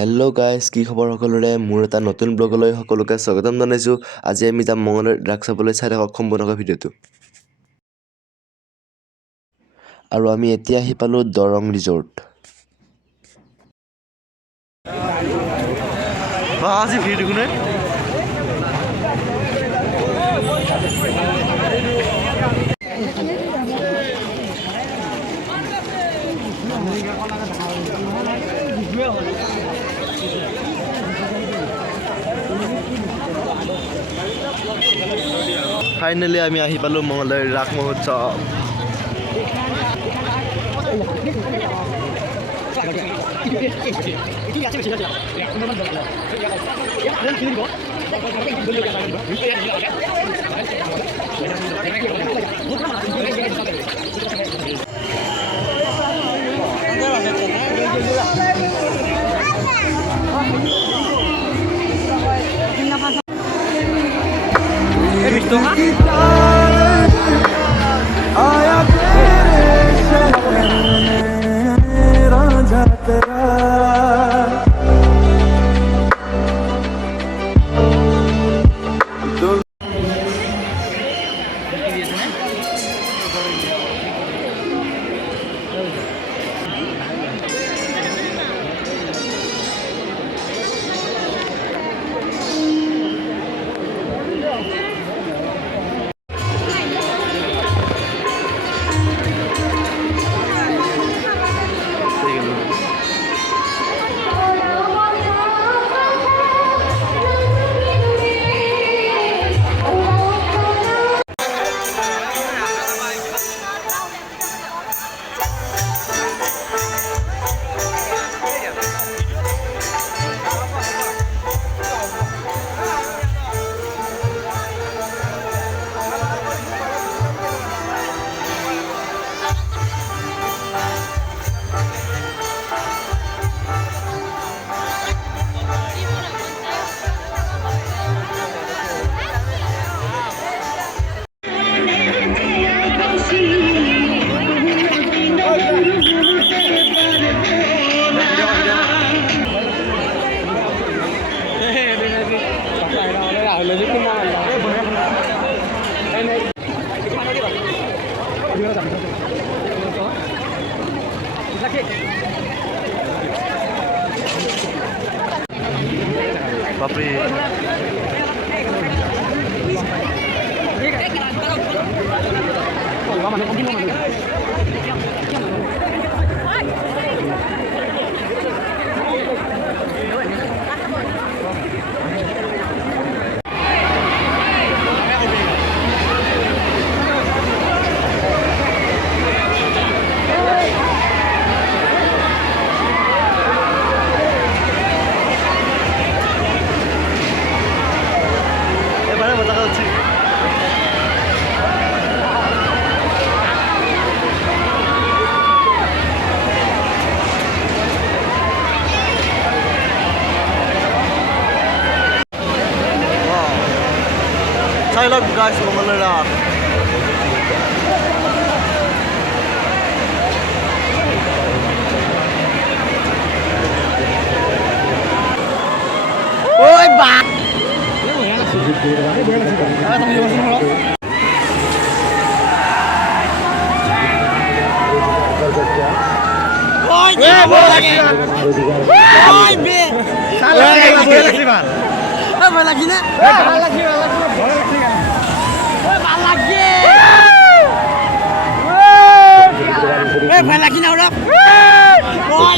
Hello' guys, কি খবৰ সকলোৰে? মোৰ এটা নতুন ব্লগলৈ সকলোকে স্বাগতম জনাইছোঁ। আজি আমি যাম মঙলদৈত ৰাস চাবলৈ। চাই থাকক সম্পূৰ্ণকৈ ভিডিঅ'টো। আৰু আমি এতিয়া আহি পালোঁ দৰং ৰিজৰ্ট। আজি ভিৰ দেখোনে। ফাইনেলি আমি আহি পালোঁ মঙলদৈৰ ৰাস মহোৎসৱ। বাপরে Saya lagi guys mau melerap. Oi bang. Oi boleh lagi. Oi be. Salah lagi bang. Apa lagi nak? Lagi. Phải là khi nào đó? Rồi.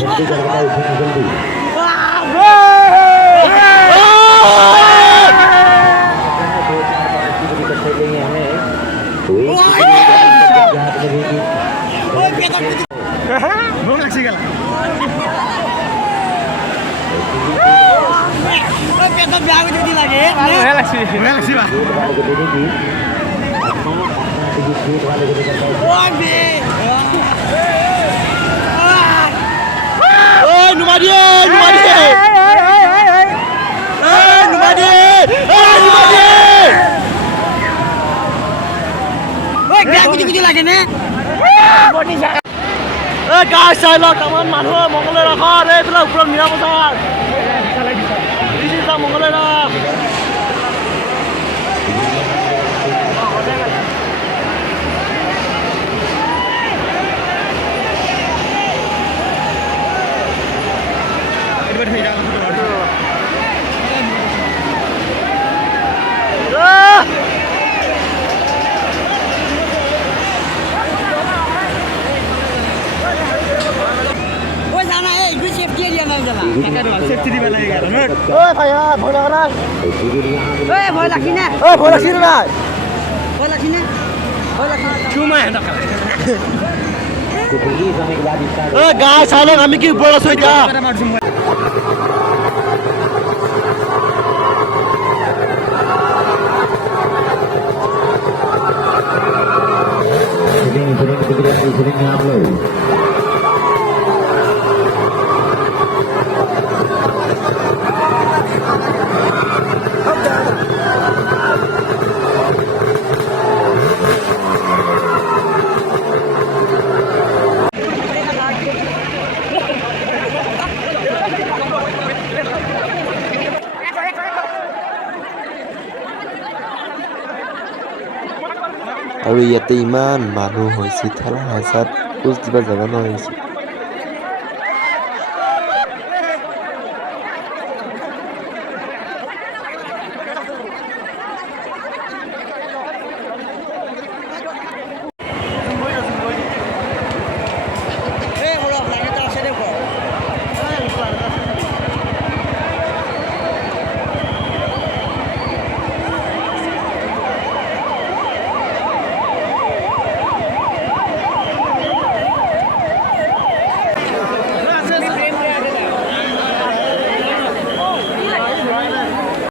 Guys, saya lo kawan manhu, mongol rakor, pelau pelau mira besar. ওই জানা এই গুই safety area নাই জানা safety দিবা লাগে কারণ ওই ভাই ভয় লাগা না ওই ভয় লাগি না ভয় লাগি না চুমা হেন গাছ চালক আমি কি বড় সইতা আৰু ইয়াতে ইমান মানুহ হৈছে ঠেলা হেঁচাত খোজ দিব জেগা নহৈছে